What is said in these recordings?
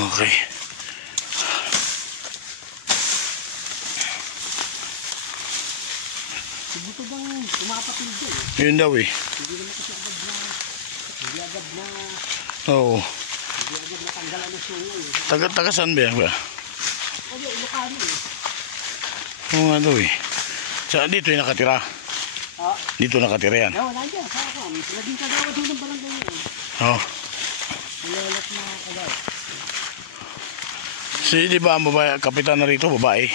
Okay. Buto bang umapatid dyan eh? Yun daw eh. Hindi naman kasi agad na, Oo. hindi agad natanggalan ng sungo eh. Taga saan ba yan ba? O di, Ilocano eh. Oo nga daw eh. Dito yung nakatira. Ah, Dito nakatira yan. wala dyan, sa ako. Naging kagawad doon ng barangay yun. Oo. Malalak na kagawad. Di ba ang babae, kapitan na rito, babae?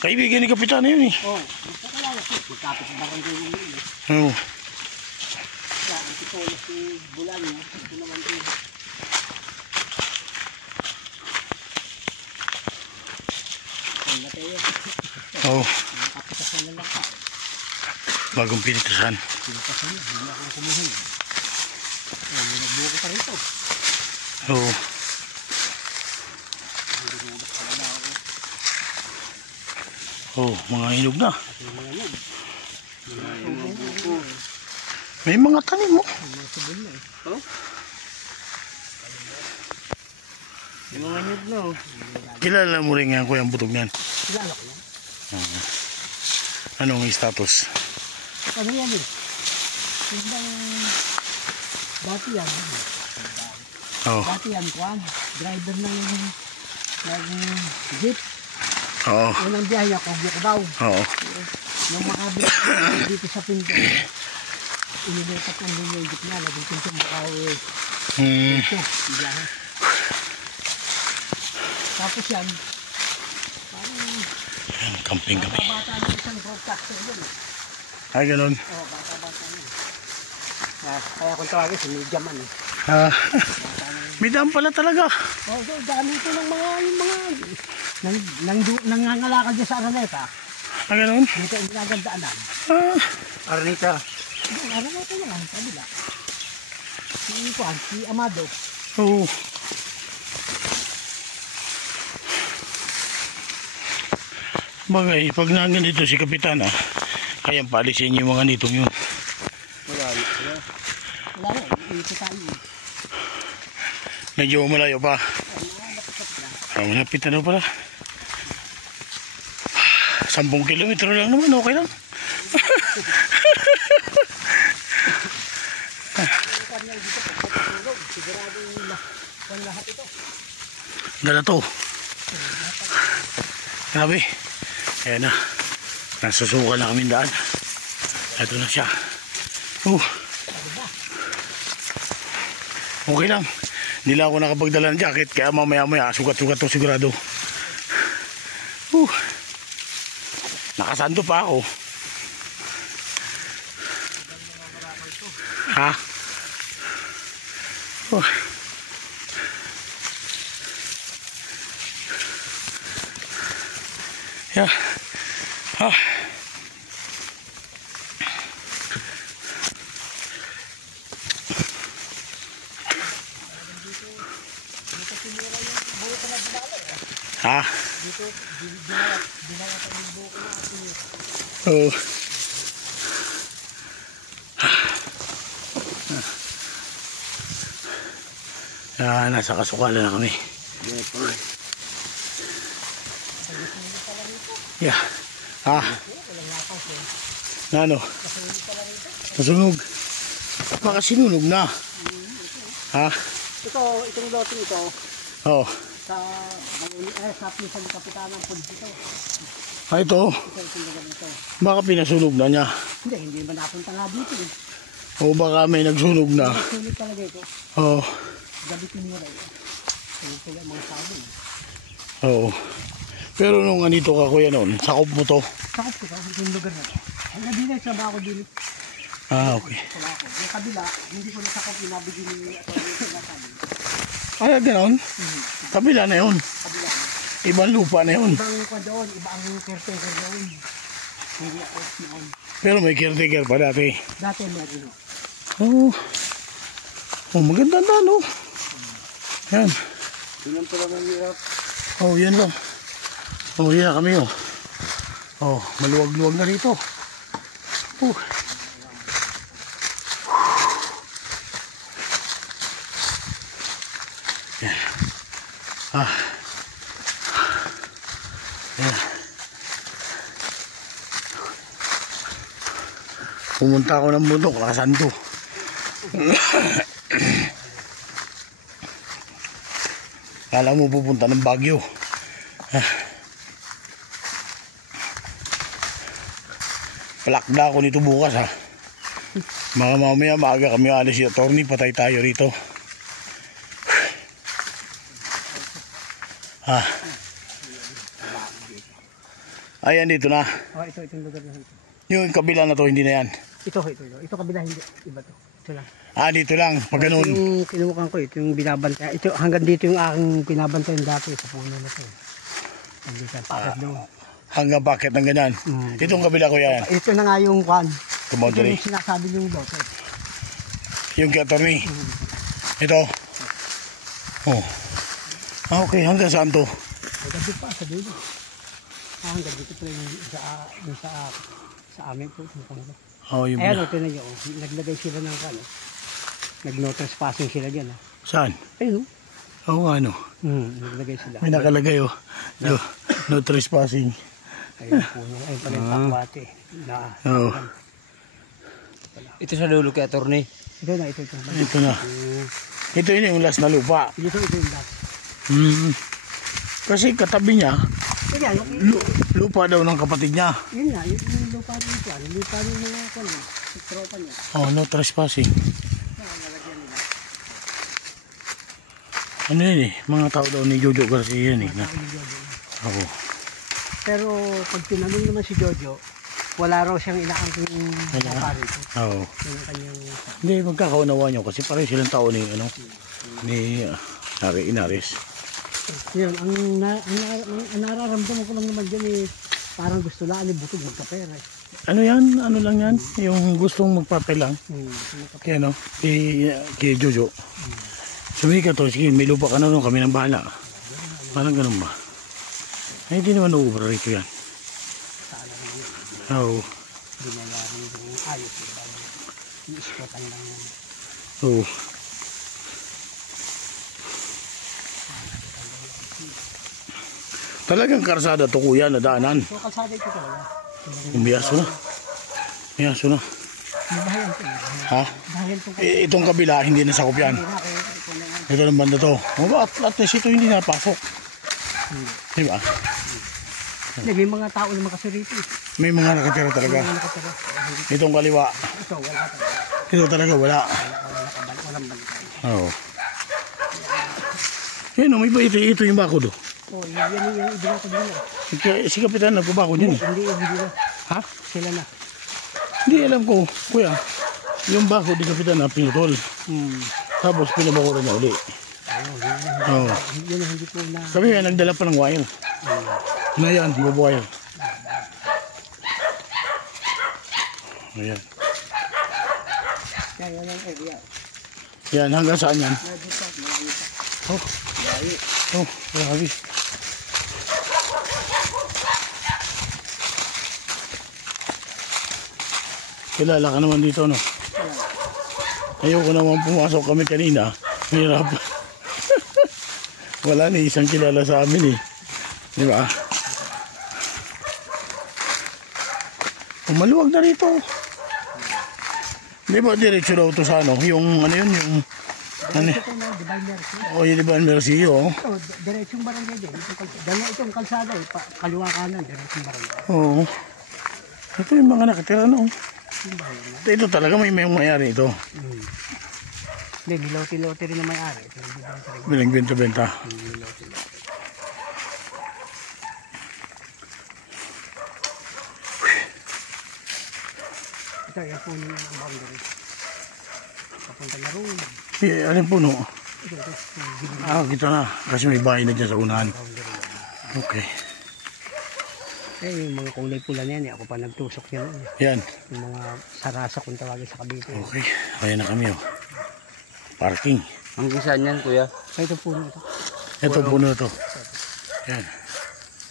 Kaibigan ni kapitan na yun eh. Oo, magkakalala ko. Magkapit sa barangay yun yun eh. Oo. Kaya, ang titolo si Bulan niya. Ito naman ito. Ang natay yun. Oo. Nakapitas na lalaka. Bagong pinitasan. Pinitasan niya, hindi ako kumuhin. May nagbuko pa rito. Oo. Oh, mga hinog na. May mga tanim mo. Mga subol na eh. Oh? May mga hinog na oh. Kilala mo rin nga ko yung butog niyan. Kilala ko yan. Anong status? Ano yan eh? Yung bang dati yan. Oo. Dati yan kuhan. Driver ng jeep. Oo. Unang biyahe niya, kogyo ko daw. Oo. Nung makabila dito sa Pinto, inilutat ng linya yung jeep niya. Naging Pinto makauwi. Pinto, biyahe. Tapos yan, parang Camping kami. bata ng isang broadcaster yun. Ay, ganun. Oo, bata-bata yun. Kaya kung tawagin, si Media Man eh. May daan pala talaga. Oo, so dami ito ng mga, nangangalakad dyan sa Araneta. Ah, ganun. Dito ang ginagandaanan. Arnita. Araneta yan, kabila. Si Amado. Oo. Bagay, pag nangyan dito si Kapitan kayang paalisin yung mga nitong yun. Wala na, ito tayo. Medyo malayo pa. Malapit na daw pala. 10 kilometro lang naman, okay lang. Dala to. Grabe. Ayan na. Nasusukan na kami daan. Ito na siya. Okay lang. Hindi lang ako nakapagdala ng jacket. Kaya mamaya sugat-sugat to sigurado. Nakasando pa ako. Ha? Yeah. Ha? Dito, binayatan yung buko na sinira. Oo. Nasa kasukalan na kami. Yeah. Na ano? Nasunog. Baka sinunog na. Ha? Itong lote ito. Oo. Sa pisan ng Kapitanang Pulis ito. Ito. Baka pinasunog na niya. Hindi ba napunta nga dito eh. O baka may nagsunog na. Nagsunog talaga ito. Oo. Gabi tinira ito. Kaya mga sabon. Oo. Pero nung anito ka kuya noon, sakop mo to? Sakop ko yung lugar na ito. Ang gabi na sa bako din. Okay. Yung kabila, hindi ko nasakop yung nabigin ni Atty. Sinasabi. Ay, ganoon? Kabila na yun. Kabila na. Ibang lupa na yun. Ibang kwa doon, iba ang caretaker doon. Hindi ako noon. Pero may caretaker pa dati. Dati meron. Oh, maganda na, no? Yan. Ilan pa lang ang hirap? Oh, yan lang. Oh, yan na kami, oh. Oh, maluwag-luwag na rito. Yan. Ah. Ayan. Pumunta ako ng bundok, nakasanto. Kala mo pupunta ng Baguio. Palakda ako nito bukas ha. Mga mamaya maaga kami alis si attorney, patay tayo rito. Ayan dito na. Oh, itong lugar na ito. Yung kabila na to hindi na yan. Ito kabila hindi. Iba to. Ito lang. Dito lang, pag ganun. Yung kinukuhan ko, ito yung binabantay. Ito, hanggang dito yung aking pinabantayan dati sa puno na ito. Hanggang packet doon. Hanggang packet ng ganyan. Itong kabila ko yan. Ito na nga yung kwan. Ito Boundary. yung sinasabi yung dote. Yung kay attorney. Ito. Oh. Okay, hanggang saan to? Hanggang dito pa, sa dulo. Hanggang dito pa yung sa amin po. Oh, yung ayan o, tinan nyo. Naglagay sila ng kano. Nag-no trespassing sila dyan. Saan? Ayun o. Oo, ano? Naglagay sila. May nakalagay oh. No trespassing. Ayun po. Ayun pala yung pakwate. Oo. Ito sa dulo kay attorney. Ito na. Ito na. Ito yun yung last na lupa. Ito yung last. Kasi katabi niya, lupa daw ng kapatid niya. Yun na, yung lupa dito. Lupa rin mga kano. Tropa niya. Oh, no trespassing. Ano yun eh? Mga tao daw ni Jojo Garcia yan eh. Oo. Pero pag tinanong naman si Jojo, wala raw siyang inaangking lupa rito. Oo. Yung kanyang... Hindi, magkakaunawa niyo kasi pareho silang tao ni, ni Inares. Yun, ang nararamdaman ko lang naman dyan eh, parang gusto lang ni Butog magkapera eh. Ano yan? Ano lang yan? Yung gustong magpapel lang. Kaya no? Kay Jojo. Sabi ka to, sige, may lupa ka na nun, kami nang bahala. Parang ganun ba? Ay, hindi naman uubra rito yan. Oo. Binayarin yung ayos. I-iskotan lang yan. Oo. Talagang karsada to kuya na daanan. So, kalsada ito talaga. Umiyaso na. Umiyaso na. May bahayan ito. Ha? Bahayan ito. Itong kabila, hindi na sakop yan. Ito ng banda to. At least ito hindi napasok. Diba? May mga tao naman kasi rito. May mga nakatira talaga. Itong kaliwa. Ito, wala talaga. Ito talaga wala. Walang bantay. Oo. Yan o, may ba ito yung bako do? Oh, yan yung ibigay ko din. Si Kapitan nagpabako dyan. Hindi na. Ha? Sila na. Hindi alam ko, kuya. Yung bako di Kapitan na pinutol. Tapos pinabakuran niya uli. Oo. Yun hindi ko na. Kami nga nagdala pa ng wire. Na yan, wire. Ayan. Yan yung area. Yan, hanggang saan yan? Oh, oh, grabe. Kilala ka naman dito, no? Ayoko naman pumasok kami kanina. Mahirap. Wala ni isang kilala sa amin eh. Di ba? Maluwag na rito. Di ba diretso daw to sa ano? Yung ano yun, yung... Ano? O, yung Divine Mercy, oh. Ito, diretsong barangay din. Itong kalsada eh, kaliwa kanan, diretsong barangay. Oo. Ito yung mga nakatira, no? Ito talaga may mayari ito. Hindi, nilote-lote rin na may-ari. Bilang-benta-benta. Ito, yan po yung boundary. Papunta na roon. Alin po, no? Ito. Kita na. Kasi may bahay na dyan sa unahan. Okay. Yung mga kulay pula na yan, ako pa nagtusok yan. Yan. Yung mga sarasa kung tawagin sa Cavite. Okay. Ayan na kami, oh. Parking. Hanggang saan yan, kuya? Ito puno ito. Ito puno to. Yan.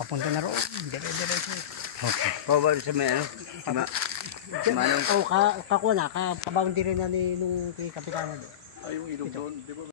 Papunta na roon. Dire-diretso. Okay. Pababa sa may ano? Oh, kakuha na. Kaboundary na nung kapitana doon. Ay, yung ilog doon, di ba?